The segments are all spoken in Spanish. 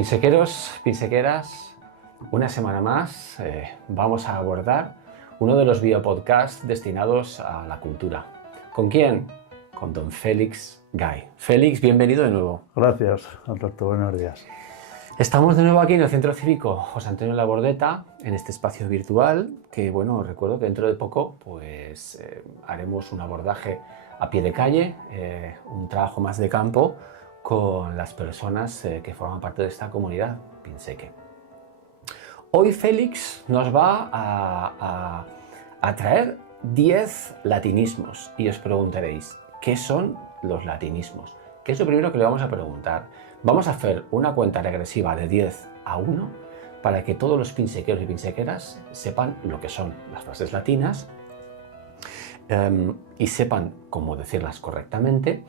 Pinsequeros, pinsequeras, una semana más vamos a abordar uno de los videopodcasts destinados a la cultura. ¿Con quién? Con don Félix Gay. Félix, bienvenido de nuevo. Gracias, Alberto. Buenos días. Estamos de nuevo aquí en el Centro Cívico José Antonio Labordeta, en este espacio virtual, que bueno, recuerdo que dentro de poco pues haremos un abordaje a pie de calle, un trabajo más de campo con las personas que forman parte de esta comunidad pinseque. Hoy Félix nos va a traer 10 latinismos y os preguntaréis, ¿qué son los latinismos? ¿Qué es lo primero que le vamos a preguntar? Vamos a hacer una cuenta regresiva de 10 a 1 para que todos los pinsequeros y pinsequeras sepan lo que son las frases latinas y sepan cómo decirlas correctamente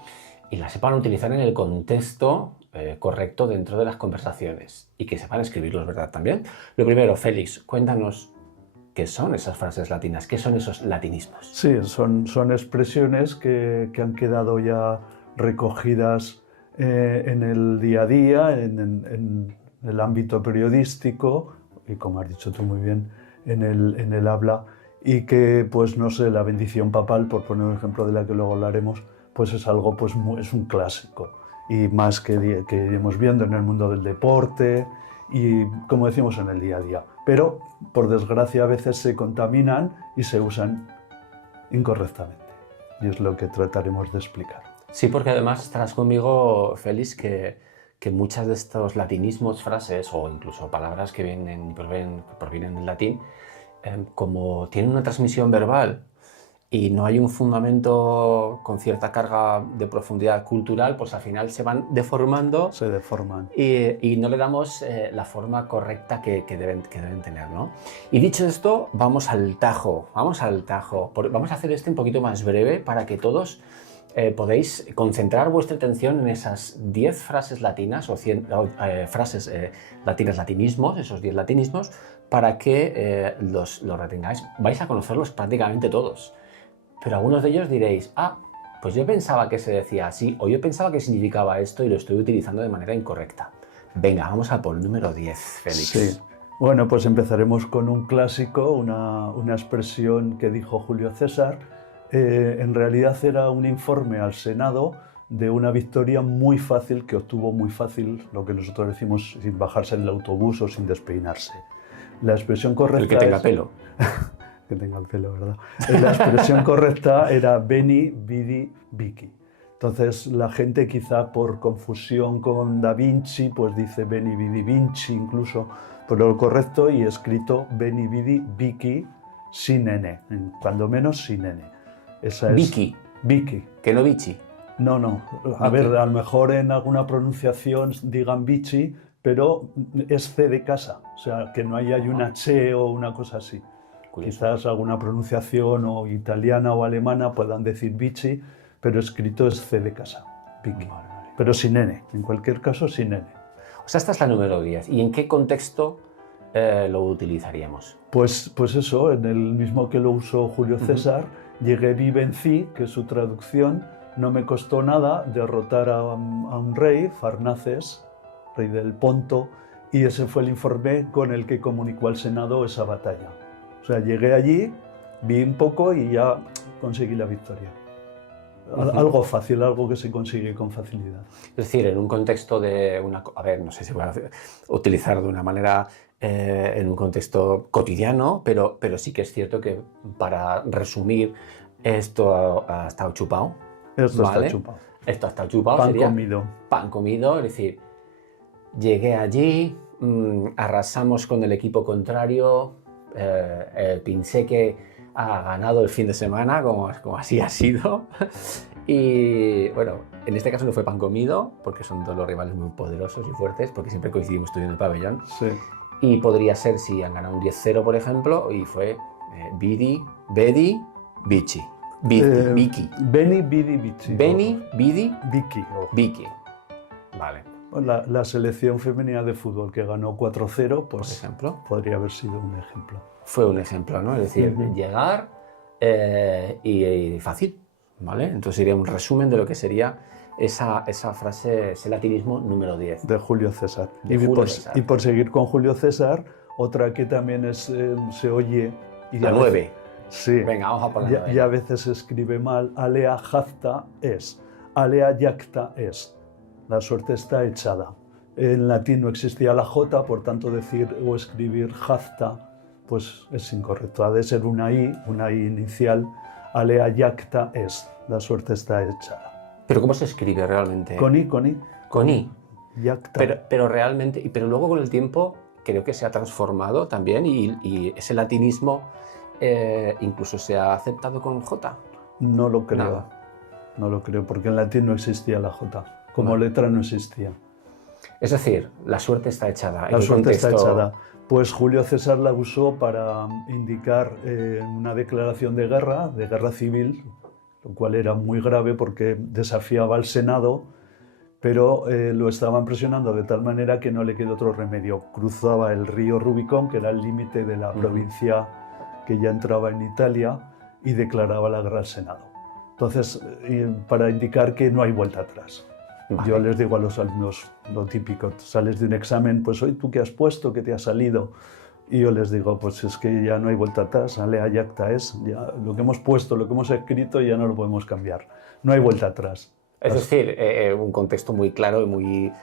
y las sepan utilizar en el contexto correcto dentro de las conversaciones y que sepan escribirlos, ¿verdad? También. Lo primero, Félix, cuéntanos qué son esas frases latinas, qué son esos latinismos. Sí, son expresiones que han quedado ya recogidas en el día a día, en el ámbito periodístico y, como has dicho tú muy bien, en el habla, y que, pues no sé, la bendición papal, por poner un ejemplo de la que luego hablaremos, pues es algo, pues es un clásico, y más que iremos viendo en el mundo del deporte y, como decimos, en el día a día. Pero, por desgracia, a veces se contaminan y se usan incorrectamente, y es lo que trataremos de explicar. Sí, porque además estarás conmigo, Félix, que muchas de estos latinismos, frases o incluso palabras que provienen del latín, como tienen una transmisión verbal y no hay un fundamento con cierta carga de profundidad cultural, pues al final se van deformando. Se deforman. Y no le damos la forma correcta que deben tener, ¿no? Y dicho esto, vamos al tajo. Vamos a hacer un poquito más breve para que todos podéis concentrar vuestra atención en esas 10 frases latinas o 100 frases latinas, latinismos, esos 10 latinismos, para que los retengáis. Vais a conocerlos prácticamente todos. Pero algunos de ellos diréis, pues yo pensaba que se decía así, o yo pensaba que significaba esto y lo estoy utilizando de manera incorrecta. Venga, vamos a por el número 10, Félix. Sí. Bueno, pues empezaremos con un clásico, una expresión que dijo Julio César. En realidad era un informe al Senado de una victoria muy fácil, que obtuvo muy fácil, lo que nosotros decimos, sin bajarse del autobús o sin despeinarse. La expresión correcta el que tenga pelo. Que tenga el pelo, ¿verdad? La expresión correcta era Veni, Vidi, Vici. Entonces la gente, quizá por confusión con Da Vinci, pues dice Veni, Vidi, Vinci incluso, pero lo correcto y escrito Veni, Vidi, Vici, sin N, cuando menos sin N. Esa es Vicky. Vicky. Que no Vichy. No. A ver, a lo mejor en alguna pronunciación digan Vichy, pero es C de casa. O sea, que no hay una che o una cosa así. Curioso. Quizás alguna pronunciación o italiana o alemana puedan decir Vichy, pero escrito es C de casa. Vicky. Vale. Pero sin N. En cualquier caso, sin N. O sea, esta es la número 10. ¿Y en qué contexto lo utilizaríamos? Pues eso, en el mismo que lo usó Julio César. Llegué, vi, vencí, que es su traducción. No me costó nada derrotar a un rey, Farnaces, rey del Ponto, y ese fue el informe con el que comunicó al Senado esa batalla. O sea, llegué allí, vi un poco y ya conseguí la victoria. Algo fácil, algo que se consigue con facilidad. Es decir, en un contexto de no sé si voy a utilizar de una manera en un contexto cotidiano, pero sí que es cierto que, para resumir, esto ha estado chupado. Esto está chupado. Esto ha estado chupado. Pan sería comido. Pan comido, es decir, llegué allí, arrasamos con el equipo contrario, el pinseque ha ganado el fin de semana, como así ha sido. Y bueno, en este caso no fue pan comido, porque son dos los rivales muy poderosos y fuertes, porque siempre coincidimos tú en el pabellón. Sí. Y podría ser si han ganado un 10-0, por ejemplo, y fue Bedi, Vichy. Vicky. Veni, Vidi, Vici. Veni, Vidi, Vicky. Vicky. Vale. La selección femenina de fútbol que ganó 4-0, pues, por ejemplo, podría haber sido un ejemplo. Fue un ejemplo, ¿no? Es decir, llegar y fácil, ¿vale? Entonces sería un resumen de lo que sería esa frase, ese latinismo número 10. De Julio César. De Julio César. Y por seguir con Julio César, otra que también se oye... Y La 9. Sí. Venga, vamos a por la 9. Y a veces se escribe mal. Alea jacta es. Alea jacta est. La suerte está echada. En latín no existía la J, por tanto decir o escribir jacta pues es incorrecto. Ha de ser una I inicial. Alea jacta est. La suerte está echada. ¿Pero cómo se escribe realmente? Con I, con I. Con I. Jacta. Pero realmente, pero luego con el tiempo creo que se ha transformado también y ese latinismo incluso se ha aceptado con J. No lo creo. Nada. No lo creo, porque en latín no existía la J. Como letra no existía. Es decir, la suerte está echada. La suerte está echada. Pues Julio César la usó para indicar una declaración de guerra civil, lo cual era muy grave porque desafiaba al Senado, pero lo estaban presionando de tal manera que no le quedó otro remedio. Cruzaba el río Rubicón, que era el límite de la provincia que ya entraba en Italia, y declaraba la guerra al Senado. Entonces, para indicar que no hay vuelta atrás. Vale. Yo les digo a los alumnos lo típico, sales de un examen, pues hoy tú qué has puesto, qué te ha salido, y yo les digo, pues es que ya no hay vuelta atrás, alea jacta es, ya lo que hemos puesto, lo que hemos escrito ya no lo podemos cambiar, no hay vuelta atrás. Es decir, un contexto muy claro y muy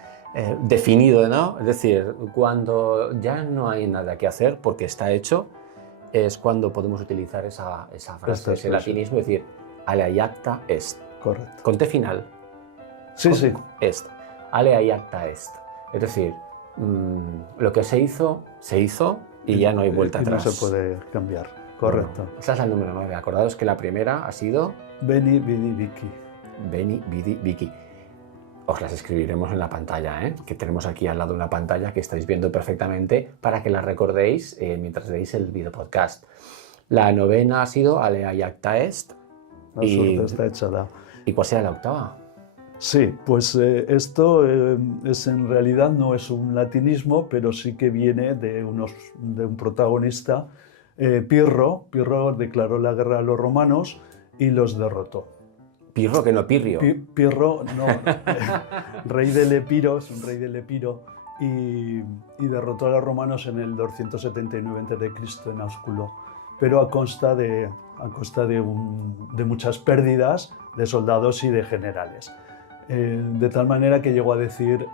definido, ¿no? Es decir, cuando ya no hay nada que hacer porque está hecho, es cuando podemos utilizar esa frase, ese latinismo, es decir, alea jacta est. Correcto. Con T final. Sí, sí. Est. Alea jacta est. Es decir, lo que se hizo y ya no hay vuelta atrás. No se puede cambiar. Correcto. Bueno, esa es la número 9. Acordaos que la primera ha sido... Veni, vidi, vici. Veni, vidi, vici. Os las escribiremos en la pantalla, que tenemos aquí al lado una pantalla que estáis viendo perfectamente para que las recordéis mientras veis el video podcast. La novena ha sido alea jacta est. La suerte está echada. ¿Y cuál será la octava? Sí, pues esto en realidad no es un latinismo, pero sí que viene de un protagonista. Pirro declaró la guerra a los romanos y los derrotó. Pirro, que no Pirrio. Pirro, no, rey del Epiro, es un rey del Epiro, y derrotó a los romanos en el 279 a.C. en Asculo, pero a costa de muchas pérdidas de soldados y de generales. De tal manera que llegó a decir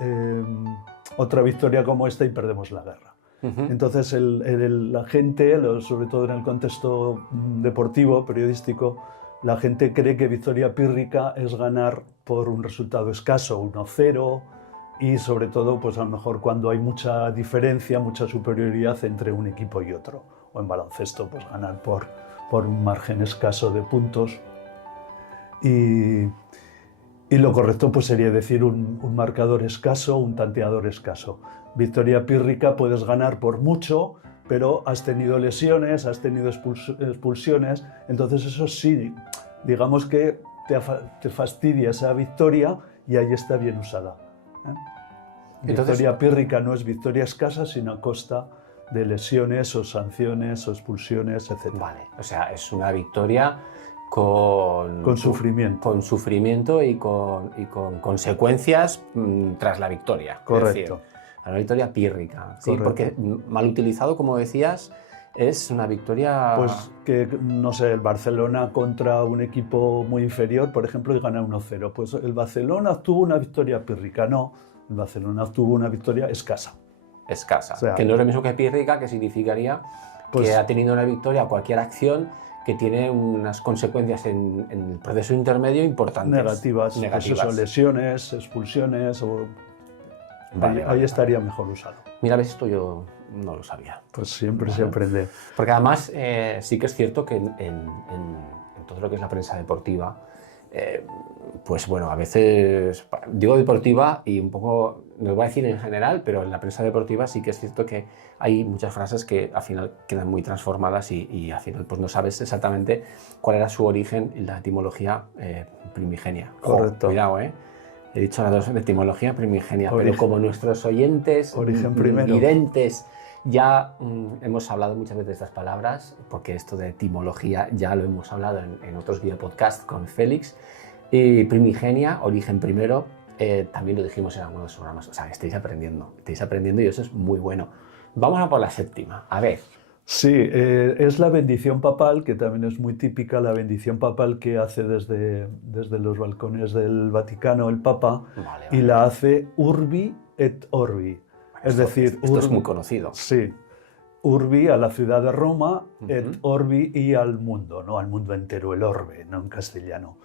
otra victoria como esta y perdemos la guerra. Entonces la gente, sobre todo en el contexto deportivo, periodístico, la gente cree que victoria pírrica es ganar por un resultado escaso, 1-0, y sobre todo pues a lo mejor cuando hay mucha diferencia, mucha superioridad entre un equipo y otro. O en baloncesto pues ganar por un margen escaso de puntos. Y lo correcto pues sería decir un marcador escaso, un tanteador escaso. Victoria pírrica puedes ganar por mucho, pero has tenido lesiones, has tenido expulsiones, entonces eso sí, digamos que te fastidia esa victoria y ahí está bien usada. Victoria pírrica no es victoria escasa, sino a costa de lesiones o sanciones o expulsiones, etc. Vale, o sea, es una victoria con sufrimiento. Con sufrimiento y con consecuencias tras la victoria. Correcto. Es decir, una victoria pírrica. ¿Sí? Porque mal utilizado, como decías, es una victoria... Pues que, no sé, el Barcelona contra un equipo muy inferior, por ejemplo, y gana 1-0. Pues el Barcelona obtuvo una victoria pírrica. No, el Barcelona obtuvo una victoria escasa. Escasa. O sea, que no es lo mismo que pírrica, que significaría pues, que ha tenido una victoria cualquier acción que tiene unas consecuencias en el proceso intermedio importantes. Negativas. Pues eso, lesiones, expulsiones o... Ahí estaría mejor usado. Mira, ves, esto yo no lo sabía. Pues siempre se aprende. Porque además sí que es cierto que en todo lo que es la prensa deportiva, pues bueno, a veces digo deportiva y un poco, no voy a decir en general, pero en la prensa deportiva sí que es cierto que hay muchas frases que al final quedan muy transformadas y al final pues no sabes exactamente cuál era su origen y la etimología primigenia. Correcto. Cuidado, He dicho las dos de etimología primigenia, pero como nuestros oyentes, videntes, ya hemos hablado muchas veces de estas palabras, porque esto de etimología ya lo hemos hablado en otros videopodcasts con Félix. Y primigenia, origen primero, también lo dijimos en algunos programas. O sea, estáis aprendiendo y eso es muy bueno. Vamos a por la séptima. A ver. Sí, es la bendición papal, que también es muy típica, la bendición papal que hace desde los balcones del Vaticano el Papa, Vale, y vale. la hace Urbi et Orbi. Es decir, Esto es muy conocido. Sí, Urbi a la ciudad de Roma, et Orbi y al mundo, ¿no? Al mundo entero, el orbe, ¿no? En castellano.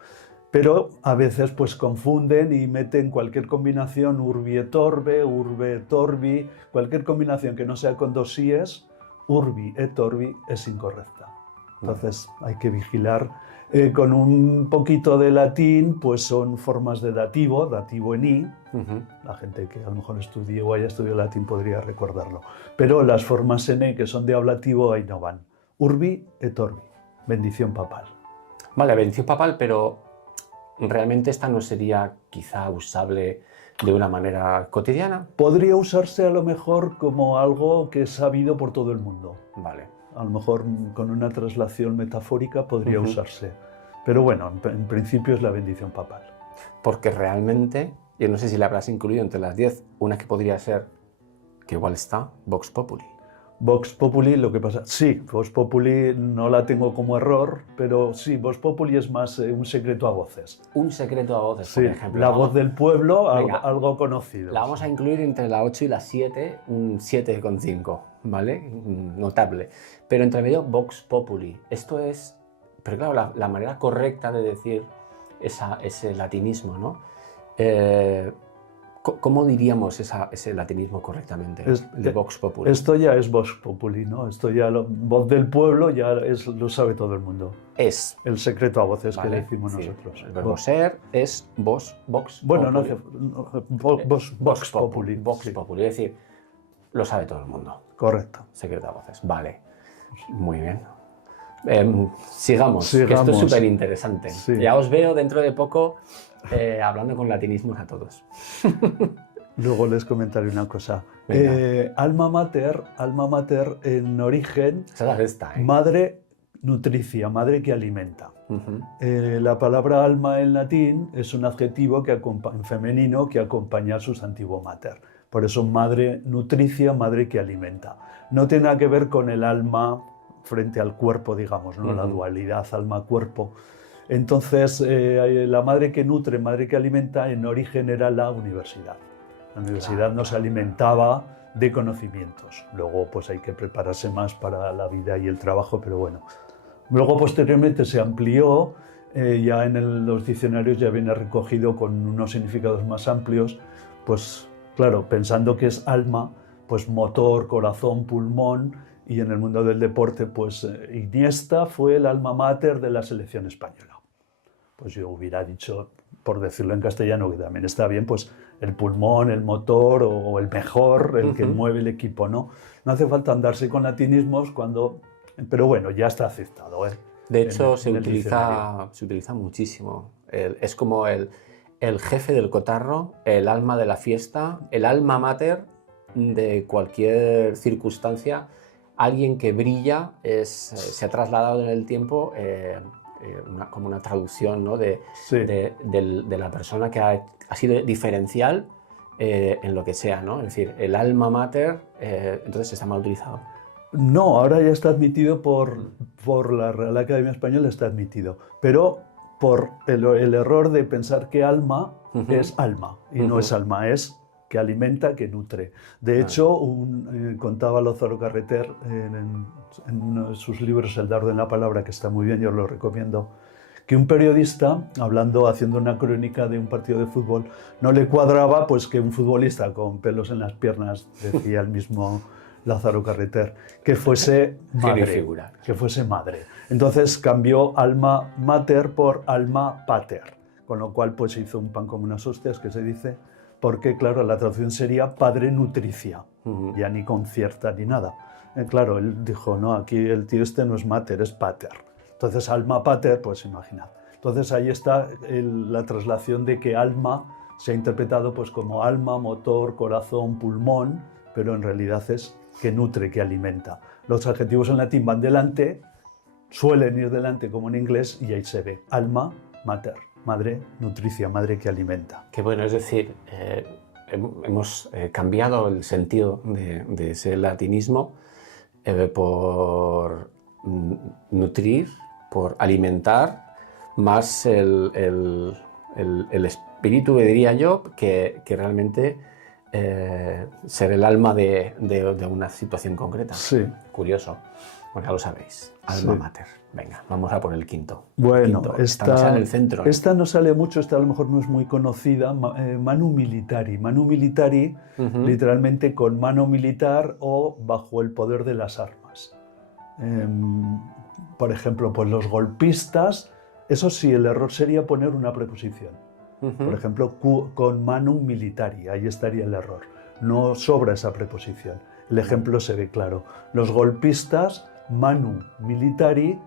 Pero a veces pues confunden y meten cualquier combinación, Urbi et Orbi, cualquier combinación que no sea con dos síes, Urbi et Orbi es incorrecta. Entonces hay que vigilar. Con un poquito de latín, pues son formas de dativo en i. La gente que a lo mejor estudie o haya estudiado latín podría recordarlo. Pero las formas en e, que son de ablativo, ahí no van. Urbi et Orbi, bendición papal. Vale, bendición papal, pero realmente esta no sería quizá usable de una manera cotidiana. Podría usarse a lo mejor como algo que es sabido por todo el mundo. Vale. A lo mejor con una traslación metafórica podría usarse. Pero bueno, en principio es la bendición papal. Porque realmente, yo no sé si la habrás incluido entre las 10, una que podría ser, que igual está, Vox Populi. Vox Populi, lo que pasa... Sí, Vox Populi no la tengo como error, pero sí, Vox Populi es más un secreto a voces. Un secreto a voces, Sí, por ejemplo. la voz del pueblo, Venga, algo conocido. La vamos a incluir entre las 8 y las 7, un 7,5, ¿vale? Notable. Pero entre medio, Vox Populi. Esto es... Pero claro, la manera correcta de decir ese latinismo, ¿no? ¿Cómo diríamos ese latinismo correctamente? El de Vox Populi. Esto ya es Vox Populi, ¿no? Esto ya, voz del pueblo, ya lo sabe todo el mundo. Es. El secreto a voces, Vale, que decimos sí. nosotros. El verbo ser es Vox Bueno, Populi. Vox Populi. Vox Sí. Populi, es decir, lo sabe todo el mundo. Correcto. Secreto a voces. Vale. Muy bien. Sigamos, que esto Sigamos. es súper interesante. Sí. Ya os veo dentro de poco hablando con latinismos a todos. Luego les comentaré una cosa. Venga. Alma mater en origen, Esa es la sexta, ¿eh? madre nutricia, madre que alimenta. La palabra alma en latín es un adjetivo en femenino que acompaña al sustantivo mater. Por eso madre nutricia, madre que alimenta. No tiene nada que ver con el alma frente al cuerpo, digamos, ¿no? La dualidad alma-cuerpo. Entonces, la madre que nutre, madre que alimenta, en origen era la universidad. La universidad nos alimentaba de conocimientos. Luego, pues hay que prepararse más para la vida y el trabajo, pero bueno. Luego, posteriormente, se amplió, ya en los diccionarios ya viene recogido con unos significados más amplios, pues claro, pensando que es alma, pues motor, corazón, pulmón. Y en el mundo del deporte, pues Iniesta fue el alma mater de la selección española. Pues yo hubiera dicho, por decirlo en castellano, que también está bien, pues el pulmón, el motor o el mejor, el que mueve el equipo, ¿no? No hace falta andarse con latinismos cuando... Pero bueno, ya está aceptado, ¿eh? De hecho, se utiliza muchísimo. Es como el jefe del cotarro, el alma de la fiesta, el alma mater de cualquier circunstancia. Alguien que brilla se ha trasladado en el tiempo como una traducción, ¿no? de la persona que ha sido diferencial en lo que sea, ¿no? Es decir, el alma mater, entonces está mal utilizado. No, ahora ya está admitido por la Real Academia Española, está admitido, pero por el error de pensar que alma es alma, y no es alma, es que alimenta, que nutre. De hecho, contaba Lázaro Carreter en uno de sus libros, El dardo en la palabra, que está muy bien, yo lo recomiendo, que un periodista, haciendo una crónica de un partido de fútbol, no le cuadraba pues que un futbolista con pelos en las piernas, decía el mismo Lázaro Carreter, que fuese madre. Entonces cambió alma mater por alma pater, con lo cual pues se hizo un pan como unas hostias, que se dice, porque, claro, la traducción sería padre nutricia, ya ni con cierta ni nada. Claro, él dijo, no, aquí el tío este no es mater, es pater. Entonces, alma pater, pues imaginad. Entonces, ahí está la traslación de que alma se ha interpretado pues como alma, motor, corazón, pulmón, pero en realidad es que nutre, que alimenta. Los adjetivos en latín van delante, suelen ir delante como en inglés, y ahí se ve alma, mater. madre nutricia, madre que alimenta. Qué bueno, es decir, hemos cambiado el sentido de ese latinismo por nutrir, por alimentar, más el espíritu, diría yo, que realmente ser el alma de una situación concreta. Sí. Curioso. Bueno, ya lo sabéis, alma Sí. mater. Venga, vamos a por el quinto. Bueno, Quinto. Esta no sale en el centro. esta no sale mucho, esta a lo mejor no es muy conocida, Manu Militari. Manu Militari, literalmente con mano militar o bajo el poder de las armas. Por ejemplo, pues los golpistas, eso sí, el error sería poner una preposición. Por ejemplo, con manu militari, ahí estaría el error. No sobra esa preposición. El ejemplo se ve claro. Los golpistas, manu militari,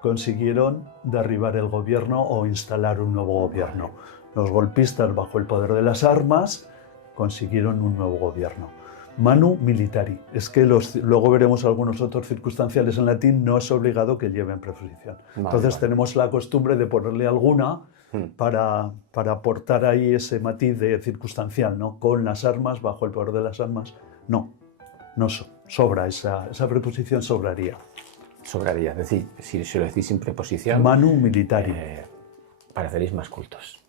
consiguieron derribar el gobierno o instalar un nuevo gobierno. Los golpistas, bajo el poder de las armas, consiguieron un nuevo gobierno. Manu militari. Es que luego veremos algunos otros circunstanciales en latín, no es obligado que lleven preposición. Entonces tenemos la costumbre de ponerle alguna para aportar ahí ese matiz de circunstancial, ¿no? Con las armas, bajo el poder de las armas. No sobra, esa preposición sobraría. Sobraría, es decir, si lo decís sin preposición, Manu militari. Pareceréis más cultos.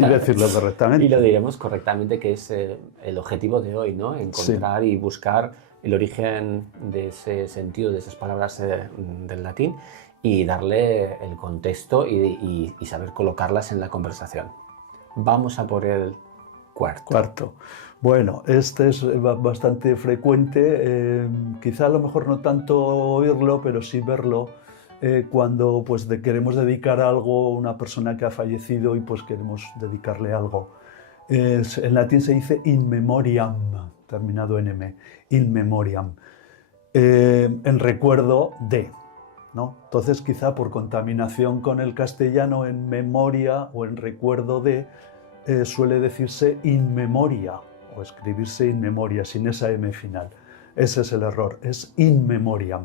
Y decirlo correctamente. Y lo diremos correctamente, que es el objetivo de hoy, ¿no? Encontrar y buscar el origen de ese sentido, de esas palabras del latín y darle el contexto y saber colocarlas en la conversación. Vamos a por el cuarto. Bueno, este es bastante frecuente, quizá a lo mejor no tanto oírlo, pero sí verlo cuando pues, queremos dedicar algo a una persona que ha fallecido y pues queremos dedicarle algo. En latín se dice in memoriam, terminado en m, in memoriam, en recuerdo de, ¿no? Entonces quizá por contaminación con el castellano en memoria o en recuerdo de suele decirse in memoria o escribirse in memoria sin esa m final. Ese es el error, es in memoriam.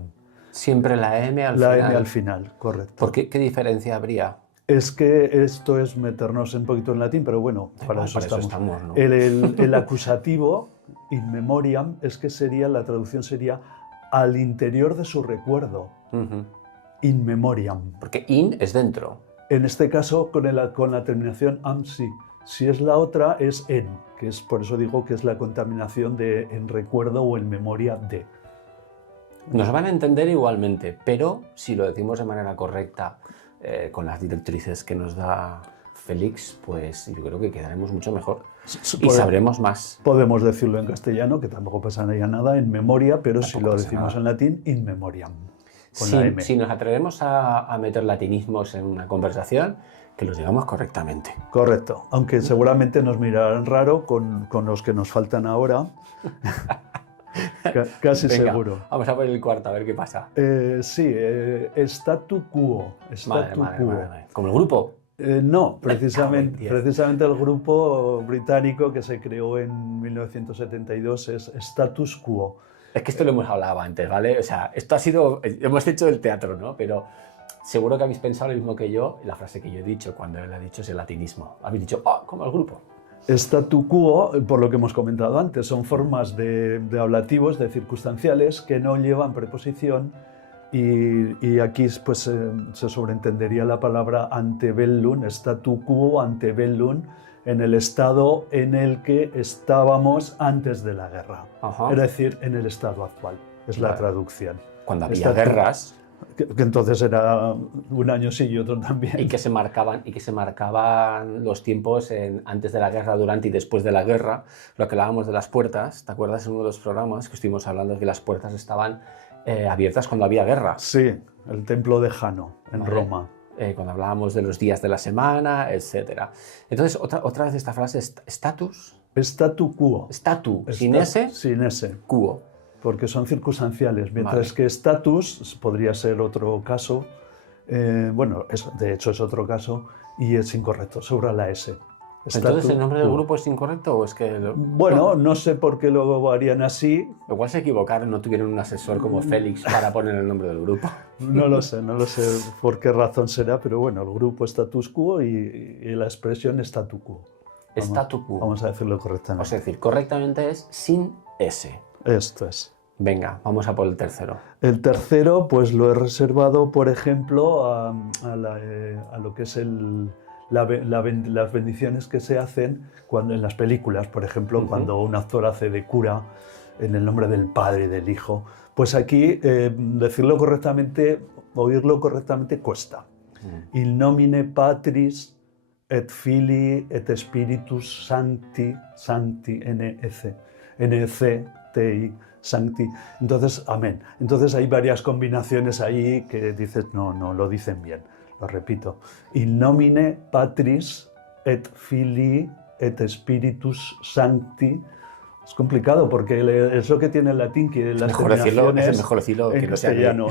Siempre la M al final. final. La M al final, correcto. ¿Por qué diferencia habría? Es que esto es meternos un poquito en latín, pero bueno, para eso estamos. ¿No? El acusativo, in memoriam, es que la traducción sería al interior de su recuerdo. In memoriam. Porque in es dentro. En este caso, con la terminación am, sí. Si es la otra, es en, que es por eso digo que es la contaminación de en recuerdo o en memoria de. Nos van a entender igualmente, pero si lo decimos de manera correcta, con las directrices que nos da Félix, pues yo creo que quedaremos mucho mejor y sabremos más. Podemos decirlo en castellano, que tampoco pasaría nada, en memoria, pero si lo decimos en latín, in memoriam. Si nos atrevemos a meter latinismos en una conversación, que los digamos correctamente. Correcto, aunque seguramente nos mirarán raro con los que nos faltan ahora. Casi Venga, seguro. Vamos a por el cuarto, a ver qué pasa. Sí, statu quo. Madre. ¿Como el grupo? No, precisamente el grupo británico que se creó en 1972 es Status Quo. Es que esto lo hemos hablado antes, ¿vale? O sea, esto ha sido... Hemos hecho el teatro, ¿no? Pero seguro que habéis pensado lo mismo que yo, la frase que yo he dicho cuando él ha dicho es el latinismo. Habéis dicho, como el grupo. Statu quo, por lo que hemos comentado antes, son formas de ablativos, de circunstanciales que no llevan preposición y aquí pues, se sobreentendería la palabra antebellum, statu quo antebellum, en el estado en el que estábamos antes de la guerra. Ajá. Es decir, en el estado actual, es la traducción. Cuando había guerras... Que entonces era un año sí y otro también. Y que se marcaban los tiempos antes de la guerra, durante y después de la guerra. Lo que hablábamos de las puertas, ¿te acuerdas en uno de los programas que estuvimos hablando de que las puertas estaban abiertas cuando había guerra? Sí, el templo de Jano, en Roma. Cuando hablábamos de los días de la semana, etc. Entonces, otra vez esta frase, status. Statu quo. Sin S. Sin S. Quo. Porque son circunstanciales, mientras que status podría ser otro caso, de hecho es otro caso y es incorrecto, sobra la S. Entonces, ¿el nombre del grupo es incorrecto o es que...? Bueno, no sé por qué lo harían así. Igual se equivocaron, no tuvieron un asesor como Félix para poner el nombre del grupo. No lo sé por qué razón será, pero bueno, el grupo status quo y la expresión statu quo. Statu quo. Vamos a decirlo correctamente. O sea, decir, correctamente es sin S. Esto es. Venga, vamos a por el tercero. El tercero, pues lo he reservado, por ejemplo, a lo que es las bendiciones que se hacen en las películas, por ejemplo, cuando un actor hace de cura en el nombre del Padre y del Hijo. Pues aquí decirlo correctamente, oírlo correctamente cuesta. In nomine Patris et Filii et Spiritus Sancti, N-E-C-T-I, Sancti. Entonces, amén. Entonces hay varias combinaciones ahí que dices, no lo dicen bien. Lo repito. In nomine Patris et Filii et Spiritus Sancti. Es complicado porque es lo que tiene el latín, que las terminaciones es mejor decirlo en que no sea castellano.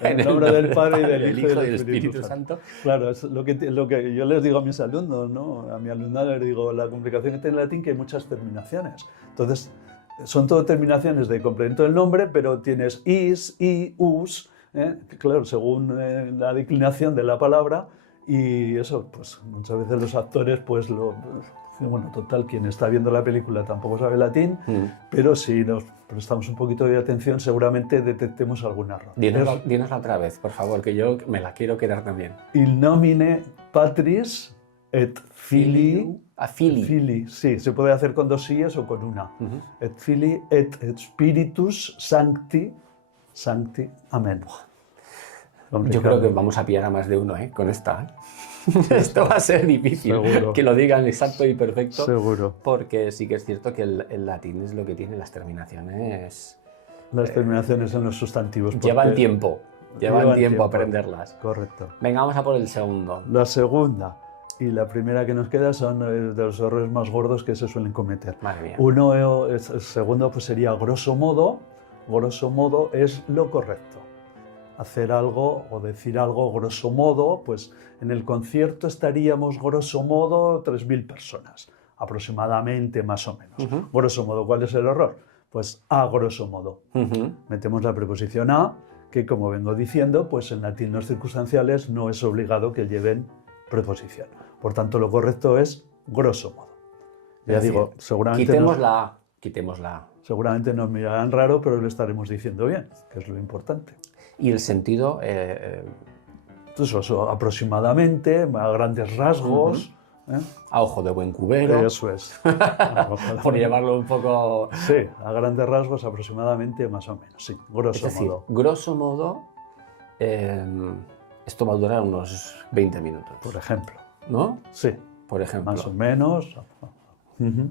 En el nombre del Padre y del Hijo y del Espíritu Santo. Claro, es lo que yo les digo a mis alumnos, ¿no? A mi alumnado les digo, la complicación que tiene el latín que hay muchas terminaciones. Entonces, son todo terminaciones de complemento del nombre, pero tienes is, i, us, claro, según la declinación de la palabra, y eso, pues muchas veces los actores, pues bueno, total, quien está viendo la película tampoco sabe latín, pero si nos prestamos un poquito de atención, seguramente detectemos algún error. Dínosla otra vez, por favor, que yo me la quiero quedar también. Il nomine Patris et Filii. Filii. Sí, se puede hacer con dos i's o con una. Et Filii et Spiritus Sancti. Amén. Yo creo que vamos a pillar a más de uno, con esta. Esto va a ser difícil. Seguro. Que lo digan exacto y perfecto. Seguro. Porque sí que es cierto que el latín es lo que tiene las terminaciones. Las terminaciones en los sustantivos. Llevan tiempo aprenderlas. Correcto. Venga, vamos a por el segundo. La segunda y la primera que nos queda son de los errores más gordos que se suelen cometer. Madre mía. El segundo pues sería grosso modo. Grosso modo es lo correcto. Hacer algo o decir algo grosso modo, pues en el concierto estaríamos grosso modo 3.000 personas, aproximadamente, más o menos. Grosso modo, ¿cuál es el error? Pues a grosso modo. Metemos la preposición a, que como vengo diciendo, pues en latín los circunstanciales no es obligado que lleven preposición. Por tanto, lo correcto es grosso modo. Ya digo, seguramente quitemos la A. Seguramente nos mirarán raro, pero lo estaremos diciendo bien, que es lo importante. Y el sentido... Eso, aproximadamente, a grandes rasgos. A ojo de buen cubero. Eso es. Por llevarlo un poco... Sí, a grandes rasgos aproximadamente, más o menos, sí, grosso modo. Grosso modo, esto va a durar unos 20 minutos. Por ejemplo. ¿No? Sí. Por ejemplo. Más o menos.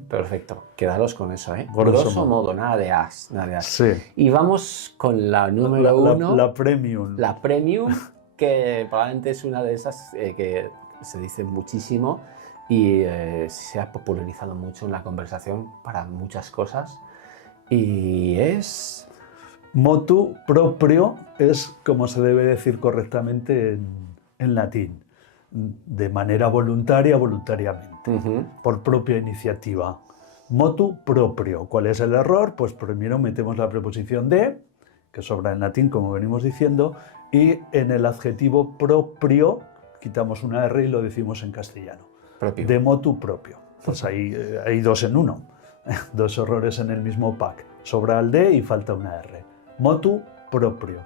Perfecto, quedaros con eso, Grosso modo, nada de as. Sí. Y vamos con la número uno. La premium. La premium, que probablemente es una de esas que se dice muchísimo y se ha popularizado mucho en la conversación para muchas cosas. Y es... Motu proprio es como se debe decir correctamente en latín. De manera voluntaria, voluntariamente, por propia iniciativa. Motu proprio. ¿Cuál es el error? Pues primero metemos la preposición de, que sobra en latín, como venimos diciendo, y en el adjetivo proprio quitamos una R y lo decimos en castellano. Propio. De motu propio. Pues hay dos en uno. Dos errores en el mismo pack. Sobra el de y falta una R. Motu proprio.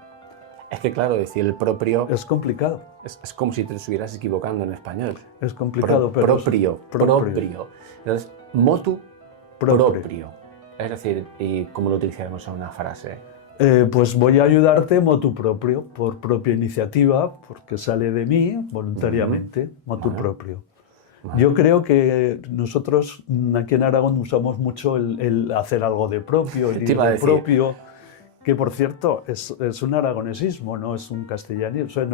Es que claro, decir el propio... Es complicado. Es como si te estuvieras equivocando en español. Es complicado, pero... Propio. Entonces, motu propio. Es decir, ¿y cómo lo utilizaremos en una frase? Pues voy a ayudarte motu propio, por propia iniciativa, porque sale de mí voluntariamente, motu propio. Yo creo que nosotros aquí en Aragón usamos mucho el hacer algo de propio, el ir de propio... Que, por cierto, es un aragonesismo, no es un castellanismo, o sea,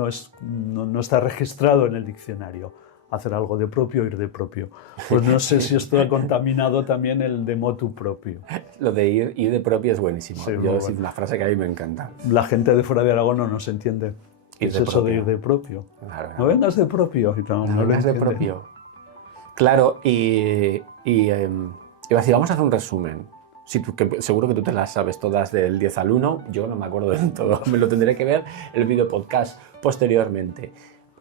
no está registrado en el diccionario. Hacer algo de propio, ir de propio. Pues no sé si esto ha contaminado también el de motu propio. Lo de ir de propio es buenísimo. Sí, es una frase que a mí me encanta. La gente de fuera de Aragón no nos entiende. Es eso de ir de propio. Claro. No vengas de propio. No vengas de propio. Claro, iba a decir, vamos a hacer un resumen. Sí, seguro que tú te las sabes todas del 10 al 1, yo no me acuerdo de todo, me lo tendré que ver el video podcast posteriormente.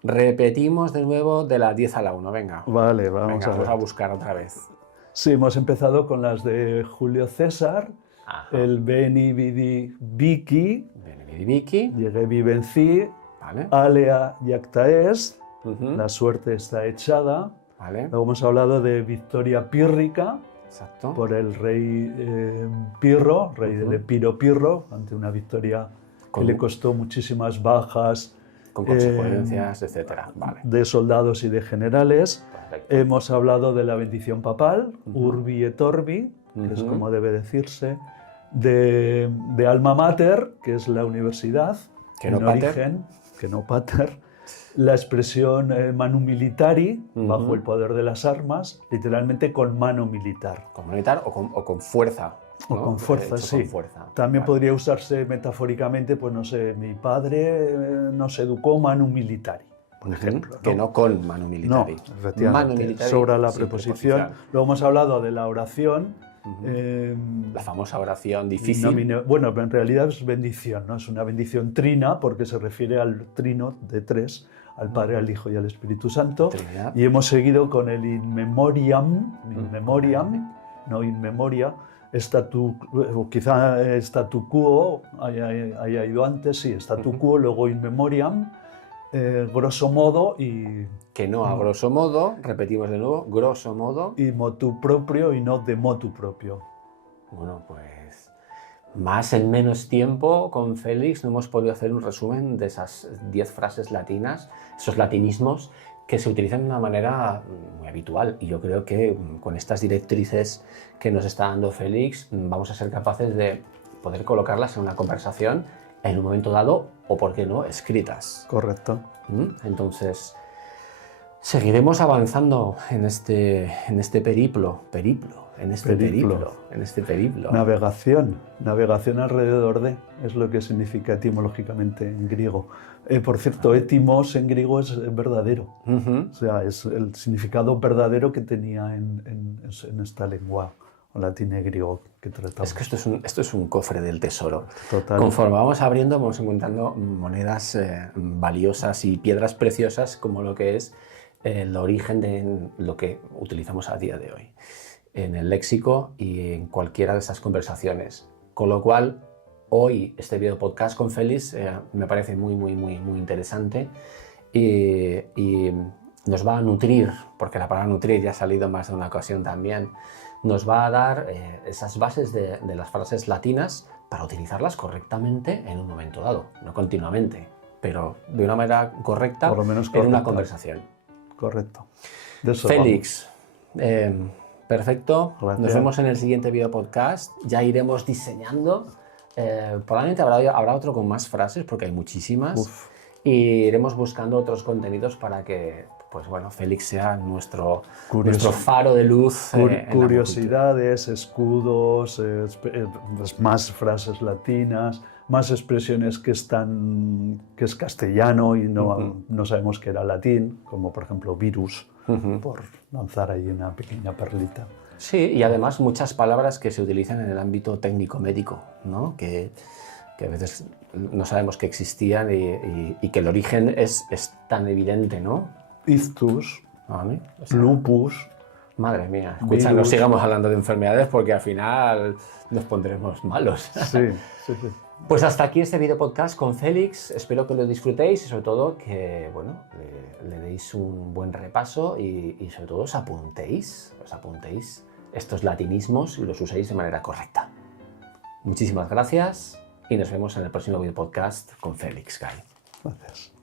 Repetimos de nuevo de la 10 a la 1, venga. Vale, vamos Vamos a buscar otra vez. Sí, hemos empezado con las de Julio César, Ajá. el Veni Vidi Vici, Veni Vici, Llegué Vivencí, vale. Alea Jacta Est, Ujú, La suerte está echada. vale, Luego hemos hablado de Victoria Pírrica, exacto. por el rey Pirro, rey Ujú. de Epiro Pirro, ante una victoria que Con- le costó muchísimas bajas Con consecuencias, etcétera. Vale, de soldados y de generales. perfecto. Hemos hablado de la bendición papal, Ujú. Urbi et Orbi, que es Ujú. como debe decirse, de Alma Mater, que es la universidad, Que no en pater. origen, que no pater, la expresión manu militari, Ujú. bajo el poder de las armas, literalmente con mano militar. Con militar o con fuerza. O ¿no? con fuerza, Hecho sí. Con fuerza. También Vale. podría usarse metafóricamente, pues no sé, mi padre nos educó manu militari, por Ujú, ejemplo. que no con manu No, militari. efectivamente, Manu militari sobra la sin preposición. Luego hemos hablado de la oración. Ujú. La famosa oración in difícil. nomine- bueno, en realidad es bendición, ¿no? Es una bendición trina porque se refiere al trino de tres, al Padre, al Hijo y al Espíritu Santo. Trinidad. Y hemos seguido con el in memoriam, no in memoria, o quizá statu quo haya ido antes, sí, statu Ujú. quo, luego in memoriam, grosso modo Que no a grosso modo, repetimos de nuevo, grosso modo. y motu proprio y no de motu propio. Bueno, pues más en menos tiempo con Félix no hemos podido hacer un resumen de esas 10 frases latinas, esos latinismos que se utilizan de una manera muy habitual. Y yo creo que con estas directrices que nos está dando Félix vamos a ser capaces de poder colocarlas en una conversación en un momento dado o, por qué no, escritas. Correcto. Entonces, seguiremos avanzando en este periplo. Navegación alrededor de, es lo que significa etimológicamente en griego. Por cierto, etimos en griego es verdadero, Ujú. o sea, es el significado verdadero que tenía en esta lengua latín y griego que tratamos. Es que esto es un cofre del tesoro. Total. Conforme vamos abriendo, vamos encontrando monedas valiosas y piedras preciosas como lo que es el origen de lo que utilizamos a día de hoy en el léxico y en cualquiera de esas conversaciones. Con lo cual, hoy este video podcast con Félix me parece muy interesante y nos va a nutrir, porque la palabra nutrir ya ha salido más de una ocasión también, nos va a dar esas bases de las frases latinas para utilizarlas correctamente en un momento dado, no continuamente, pero de una manera correcta, Por lo menos en correcta. una conversación. Correcto. De eso Félix, perfecto. Gracias. Nos vemos en el siguiente video podcast. Ya iremos diseñando. Probablemente habrá otro con más frases porque hay muchísimas. Uf. Y iremos buscando otros contenidos para que, pues bueno, Félix sea nuestro faro de luz. En la multitud. Curiosidades, escudos, más frases latinas, más expresiones que es castellano y no sabemos que era latín, como por ejemplo virus, por lanzar ahí una pequeña perlita. Sí, y además muchas palabras que se utilizan en el ámbito técnico-médico, ¿no? Que a veces no sabemos que existían y que el origen es tan evidente, ¿sí? Ictus, ¿Vale? O sea, lupus. madre mía, escucha, no virus. sigamos hablando de enfermedades porque al final nos pondremos malos. Sí, sí. Pues hasta aquí este video podcast con Félix. Espero que lo disfrutéis y sobre todo que bueno, le deis un buen repaso y sobre todo os apuntéis estos latinismos y los uséis de manera correcta. Muchísimas gracias y nos vemos en el próximo video podcast con Félix. Gracias.